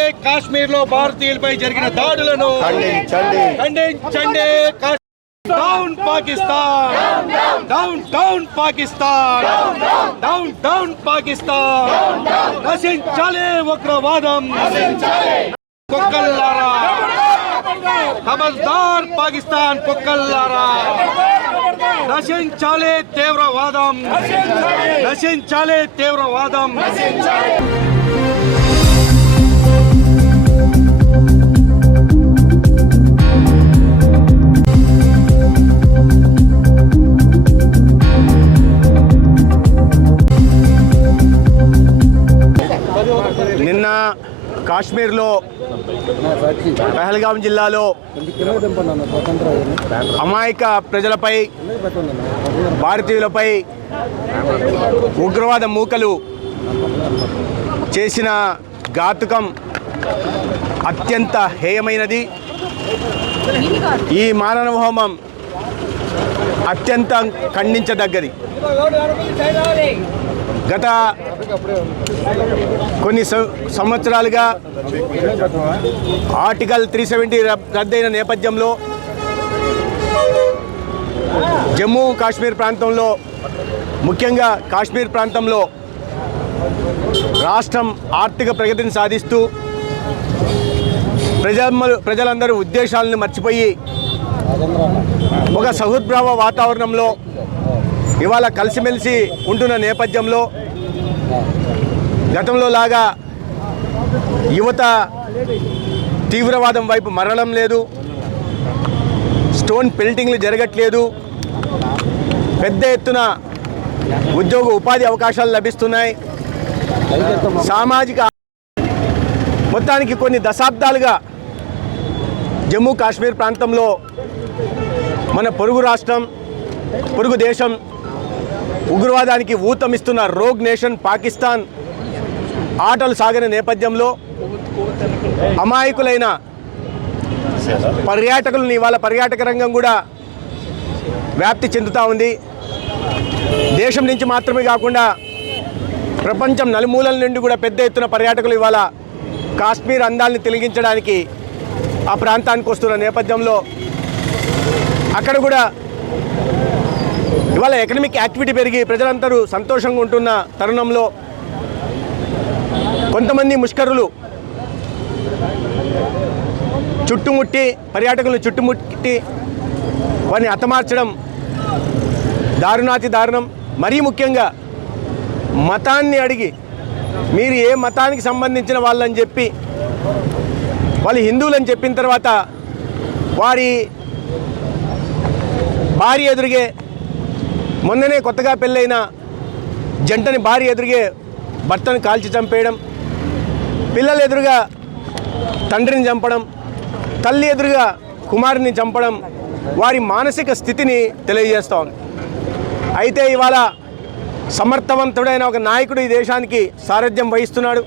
ఖండించండి. కాశ్మీర్లో భారతీయులపై జరిగిన దాడులను ఖండించండి. Down Pakistan. Down down Pakistan. Down down Pakistan. నశించాలి ఉగ్రవాదం. కుక్కల్లారా. ఖబర్దార్ పాకిస్తాన్ కుక్కల్లారా. నశించాలి తీవ్రవాదం. నశించాలి తీవ్రవాదం. కాశ్మీర్లో పహల్గాం జిల్లాలో అమాయక ప్రజలపై భారతీయులపై ఉగ్రవాద మూకలు చేసిన ఘాతుకం అత్యంత హేయమైనది. ఈ మానవ హోమం అత్యంత ఖండించదగ్గది. గత కొన్ని సంవత్సరాలుగా ఆర్టికల్ త్రీ సెవెంటీ రద్దయిన నేపథ్యంలో జమ్మూ కాశ్మీర్ ప్రాంతంలో ముఖ్యంగా కాశ్మీర్ ప్రాంతంలో రాష్ట్రం ఆర్థిక ప్రగతిని సాధిస్తూ ప్రజలు ప్రజలందరూ ఉద్దేశాలను మర్చిపోయి ఒక సహృద్భావ వాతావరణంలో ఇవాళ కలిసిమెలిసి ఉంటున్న నేపథ్యంలో గతంలో లాగా యువత తీవ్రవాదం వైపు మరలడం లేదు. స్టోన్ పెల్టింగ్లు జరగట్లేదు. పెద్ద ఎత్తున ఉద్యోగ ఉపాధి అవకాశాలు లభిస్తున్నాయి. సామాజిక మొత్తానికి కొన్ని దశాబ్దాలుగా జమ్మూ కాశ్మీర్ ప్రాంతంలో మన పొరుగు రాష్ట్రం పొరుగు దేశం ఉగ్రవాదానికి ఊతమిస్తున్న రోగ్ నేషన్ పాకిస్తాన్ ఆటలు సాగిన నేపథ్యంలో అమాయకులైన పర్యాటకులను ఇవాళ పర్యాటక రంగం కూడా వ్యాప్తి చెందుతూ ఉంది. దేశం నుంచి మాత్రమే కాకుండా ప్రపంచం నలుమూలల నుండి కూడా పెద్ద ఎత్తున పర్యాటకులు ఇవాళ కాశ్మీర్ అందాలను తిలగించడానికి ఆ ప్రాంతానికి వస్తున్న నేపథ్యంలో అక్కడ కూడా ఇవాళ ఎకనమిక్ యాక్టివిటీ పెరిగి ప్రజలందరూ సంతోషంగా ఉంటున్న తరుణంలో కొంతమంది ముష్కరులు చుట్టుముట్టి పర్యాటకులను చుట్టుముట్టి వారిని హతమార్చడం దారుణాతి దారుణం. మరీ ముఖ్యంగా మతాన్ని అడిగి మీరు ఏ మతానికి సంబంధించిన వాళ్ళని చెప్పి వాళ్ళు హిందువులని చెప్పిన తర్వాత వారి భార్య ఎదురుగే మొన్ననే కొత్తగా పెళ్ళైన జంటని భార్య ఎదురుగే భర్తను కాల్చి చంపేయడం పిల్లలు ఎదురుగా తండ్రిని చంపడం తల్లి ఎదురుగా కుమారుని చంపడం వారి మానసిక స్థితిని తెలియజేస్తూ ఉంది. అయితే ఇవాళ సమర్థవంతుడైన ఒక నాయకుడు ఈ దేశానికి సారథ్యం వహిస్తున్నాడు.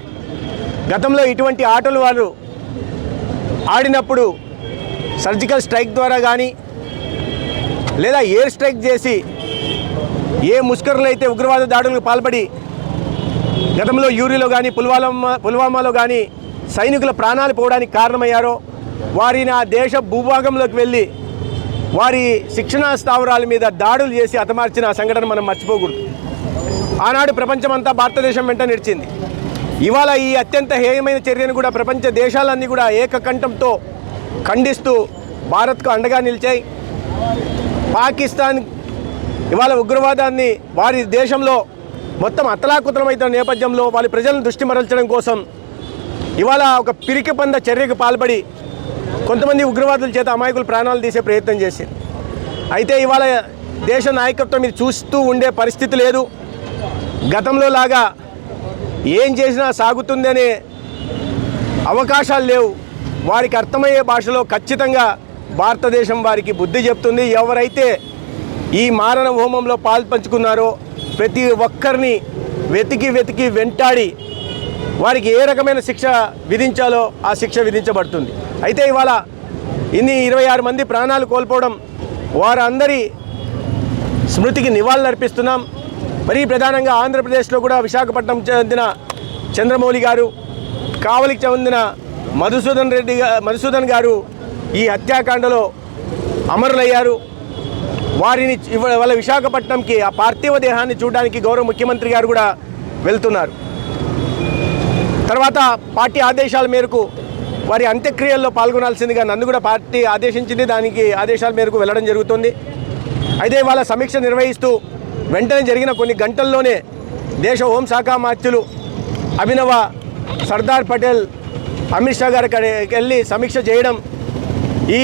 గతంలో ఇటువంటి ఆటలు వారు ఆడినప్పుడు సర్జికల్ స్ట్రైక్ ద్వారా కానీ లేదా ఎయిర్ స్ట్రైక్ చేసి ఏ ముష్కరులు అయితే ఉగ్రవాద దాడులకు పాల్పడి గతంలో యూరిలో కానీ పుల్వామా పుల్వామాలో కానీ సైనికుల ప్రాణాలు పోవడానికి కారణమయ్యారో వారిని ఆ దేశ భూభాగంలోకి వెళ్ళి వారి శిక్షణా స్థావరాల మీద దాడులు చేసి హతమార్చిన ఆ సంఘటన మనం మర్చిపోకూడదు. ఆనాడు ప్రపంచమంతా భారతదేశం వెంట నిలిచింది. ఇవాళ ఈ అత్యంత హేయమైన చర్యను కూడా ప్రపంచ దేశాలన్నీ కూడా ఏకకంఠంతో ఖండిస్తూ భారత్కు అండగా నిలిచాయి. పాకిస్తాన్ ఇవాళ ఉగ్రవాదాన్ని వారి దేశంలో మొత్తం అతలాకుతలమైతున్న నేపథ్యంలో వాళ్ళ ప్రజలను దృష్టి మరల్చడం కోసం ఇవాళ ఒక పిరికి పంద చర్యకు పాల్పడి కొంతమంది ఉగ్రవాదుల చేత అమాయకులు ప్రాణాలు తీసే ప్రయత్నం చేసింది. అయితే ఇవాళ దేశ నాయకత్వం ఇది చూస్తూ ఉండే పరిస్థితి లేదు. గతంలో లాగా ఏం చేసినా సాగుతుందనే అవకాశాలు లేవు. వారికి అర్థమయ్యే భాషలో ఖచ్చితంగా భారతదేశం వారికి బుద్ధి చెప్తుంది. ఎవరైతే ఈ మారణ హోమంలో పాల్పంచుకున్నారో ప్రతి ఒక్కరిని వెతికి వెతికి వెంటాడి వారికి ఏ రకమైన శిక్ష విధించాలో ఆ శిక్ష విధించబడుతుంది. అయితే ఇవాళ ఇన్ని ఇరవై ఆరు మంది ప్రాణాలు కోల్పోవడం వారందరి స్మృతికి నివాళులర్పిస్తున్నాం మరీ ప్రధానంగా ఆంధ్రప్రదేశ్లో కూడా విశాఖపట్నం చెందిన చంద్రమౌళి గారు కావలికి చెందిన మధుసూదన్ రెడ్డి మధుసూదన్ గారు ఈ హత్యాకాండలో అమరులయ్యారు. వారిని వాళ్ళ విశాఖపట్నంకి ఆ పార్థివ దేహాన్ని చూడడానికి గౌరవ ముఖ్యమంత్రి గారు కూడా వెళ్తున్నారు. తర్వాత పార్టీ ఆదేశాల మేరకు వారి అంత్యక్రియల్లో పాల్గొనాల్సిందిగా నన్ను కూడా పార్టీ ఆదేశించింది. దానికి ఆదేశాల మేరకు వెళ్ళడం జరుగుతుంది. అయితే వాళ్ళ సమీక్ష నిర్వహిస్తూ వెంటనే జరిగిన కొన్ని గంటల్లోనే దేశ హోంశాఖ మాత్యులు అభినవ సర్దార్ పటేల్ అమిత్ షా గారి వెళ్ళి సమీక్ష చేయడం ఈ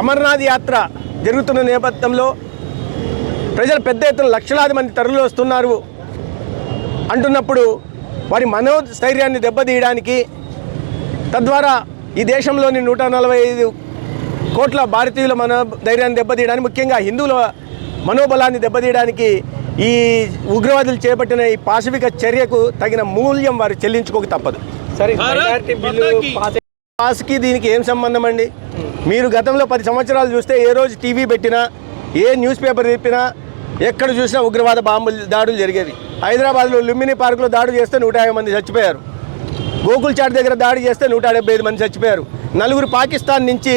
అమర్నాథ్ యాత్ర జరుగుతున్న నేపథ్యంలో ప్రజలు పెద్ద ఎత్తున లక్షలాది మంది తరలి వస్తున్నారు అంటున్నప్పుడు వారి మనోస్థైర్యాన్ని దెబ్బతీయడానికి తద్వారా ఈ దేశంలోని నూట నలభై ఐదు కోట్ల భారతీయుల మన ధైర్యాన్ని దెబ్బతీయడానికి ముఖ్యంగా హిందువుల మనోబలాన్ని దెబ్బతీయడానికి ఈ ఉగ్రవాదులు చేపట్టిన ఈ పాశవిక చర్యకు తగిన మూల్యం వారు చెల్లించుకోక తప్పదు. సరే పాస్కి దీనికి ఏం సంబంధం అండి? మీరు గతంలో పది సంవత్సరాలు చూస్తే ఏ రోజు టీవీ పెట్టినా ఏ న్యూస్ పేపర్ చెప్పినా ఎక్కడ చూసినా ఉగ్రవాద బాంబులు దాడులు జరిగేవి. హైదరాబాద్లో లుంబిని పార్కులో దాడి చేస్తే నూట యాభై మంది చచ్చిపోయారు. గోకుల్ చాట్ దగ్గర దాడి చేస్తే నూట డెబ్బై ఐదు మంది చచ్చిపోయారు. నలుగురు పాకిస్తాన్ నుంచి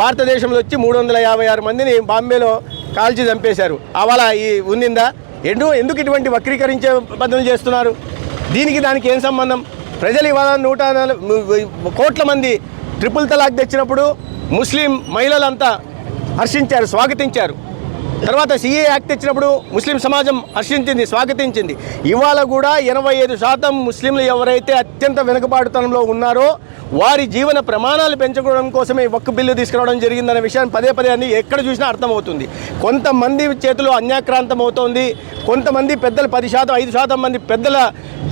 భారతదేశంలో వచ్చి మూడు వందల యాభై ఆరు మందిని బాంబేలో కాల్చి చంపేశారు. అవాళ ఈ ఉందిందా ఎందుకు ఎందుకు ఇటువంటి వక్రీకరించే పద్ధతులు చేస్తున్నారు? దీనికి దానికి ఏం సంబంధం? ప్రజలు ఇవాళ నూట కోట్ల మంది ట్రిపుల్ తలాక్ తెచ్చినప్పుడు ముస్లిం మహిళలంతా హర్షించారు స్వాగతించారు. తర్వాత సిఏ యాక్ట్ ఇచ్చినప్పుడు ముస్లిం సమాజం హర్షించింది స్వాగతించింది. ఇవాళ కూడా ఎనభై ఐదు శాతం ముస్లింలు ఎవరైతే అత్యంత వెనుకబాటుతనంలో ఉన్నారో వారి జీవన ప్రమాణాలు పెంచుకోవడం కోసమే ఒక్క బిల్లు తీసుకురావడం జరిగిందనే విషయాన్ని పదే పదే అని ఎక్కడ చూసినా అర్థమవుతుంది. కొంతమంది చేతిలో అన్యాక్రాంతం అవుతోంది కొంతమంది పెద్దలు పది శాతం ఐదు శాతం మంది పెద్దల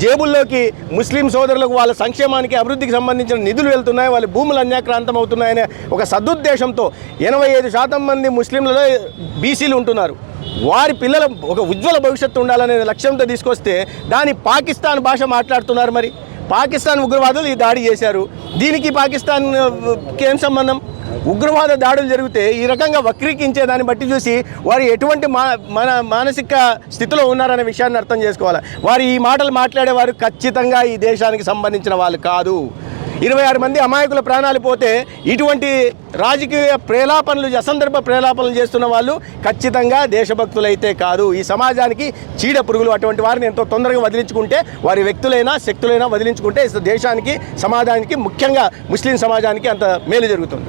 జేబుల్లోకి ముస్లిం సోదరులకు వాళ్ళ సంక్షేమానికి అభివృద్ధికి సంబంధించిన నిధులు వెళ్తున్నాయి వాళ్ళ భూములు అన్యాక్రాంతం అవుతున్నాయనే ఒక సదుద్దేశంతో ఎనభై ఐదు శాతం మంది ముస్లింలలో బీసీలు ఉంటున్నారు. వారి పిల్లల ఒక ఉజ్వల భవిష్యత్తు ఉండాలనే లక్ష్యంతో తీసుకొస్తే దాని పాకిస్తాన్ భాష మాట్లాడుతున్నారు మరి. పాకిస్తాన్ ఉగ్రవాదులు ఈ దాడి చేశారు. దీనికి పాకిస్తాన్ ఏం సంబంధం? ఉగ్రవాద దాడులు జరిగితే ఈ రకంగా వక్రీకించే దాన్ని బట్టి చూసి వారు ఎటువంటి మా మన మానసిక స్థితిలో ఉన్నారనే విషయాన్ని అర్థం చేసుకోవాలి. వారు ఈ మాటలు మాట్లాడేవారు ఖచ్చితంగా ఈ దేశానికి సంబంధించిన వాళ్ళు కాదు. ఇరవై ఆరు మంది అమాయకుల ప్రాణాలు పోతే ఇటువంటి రాజకీయ ప్రేలాపనలు అసందర్భ ప్రేలాపనలు చేస్తున్న వాళ్ళు ఖచ్చితంగా దేశభక్తులైతే కాదు. ఈ సమాజానికి చీడ పురుగులు అటువంటి వారిని ఎంతో తొందరగా వదిలించుకుంటే వారి వ్యక్తులైనా శక్తులైనా వదిలించుకుంటే దేశానికి సమాజానికి ముఖ్యంగా ముస్లిం సమాజానికి అంత మేలు జరుగుతుంది.